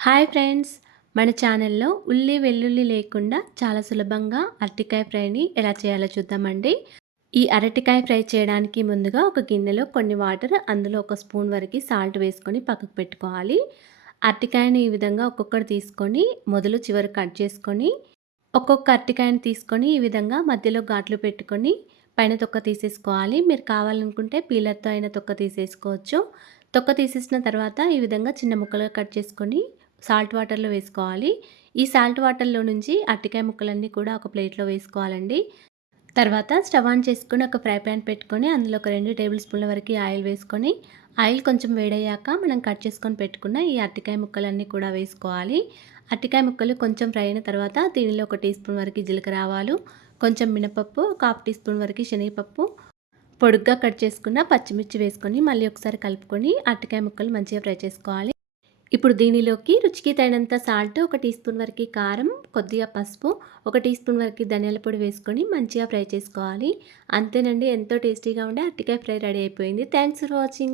Hi friends, మన ఛానల్లో ఉల్లి వెల్లుల్లి లేకుండా చాలా సులభంగా అరటికాయ ఫ్రైని ఎలా చేయాలో చూద్దామండి. ఈ అరటికాయ ఫ్రై చేయడానికి ముందుగా ఒక గిన్నెలో కొన్ని వాటర్, అందులో ఒక స్పూన్ వరకు సాల్ట్ వేసుకొని పక్కకు పెట్టుకోవాలి. అరటికాయని ఈ విధంగా ఒక్కొక్కటి తీసుకొని మొదలు చివరి కట్ చేసుకొని, ఒక్కొక్క అరటికాయని తీసుకొని ఈ విధంగా మధ్యలో ఘాట్లు పెట్టుకొని పైన తొక్క తీసేసుకోవాలి. మీరు కావాలనుకుంటే పీలర్తో అయినా తొక్క తీసేసుకోవచ్చు. తొక్క తీసేసిన తర్వాత ఈ విధంగా చిన్న ముక్కలుగా కట్ చేసుకొని సాల్ట్ వాటర్‌లో వేసుకోవాలి. ఈ సాల్ట్ వాటర్‌లో నుంచి అరటికాయ ముక్కలన్నీ కూడా ఒక ప్లేట్‌లో వేసుకోవాలండి. తర్వాత స్టవ్ ఆన్ చేసుకొని ఒక ఫ్రై పాన్ పెట్టుకొని అందులో ఒక 2 టేబుల్ స్పూన్ల వరకు ఆయిల్ వేసుకొని, ఆయిల్ కొంచెం వేడయ్యాక మనం కట్ చేసుకొని పెట్టుకున్న ఈ అరటికాయ ముక్కలన్నీ కూడా వేసుకోవాలి. అరటికాయ ముక్కలు కొంచెం ఫ్రై అయిన తర్వాత దీనిలో ఒక టీ స్పూన్ వరకు జీలకర్ర ఆవాలు, కొంచెం మినపప్పు, ఒక హాఫ్ టీ స్పూన్ వరకు శనగపప్పు, పొడుగ్గా కట్ చేసుకున్న పచ్చిమిర్చి వేసుకొని మళ్ళీ ఒకసారి కలుపుకొని అరటికాయ ముక్కలు మంచిగా ఫ్రై చేసుకోవాలి. ఇప్పుడు దీనిలోకి రుచికి తగినంత సాల్ట్, ఒక టీ స్పూన్ వరకు కారం, కొద్దిగా పసుపు, ఒక టీ స్పూన్ వరకు ధనియాల పొడి వేసుకొని మంచిగా ఫ్రై చేసుకోవాలి. అంతేనండి, ఎంతో టేస్టీగా ఉండే అరటికాయ ఫ్రై రెడీ అయిపోయింది. Thanks for watching.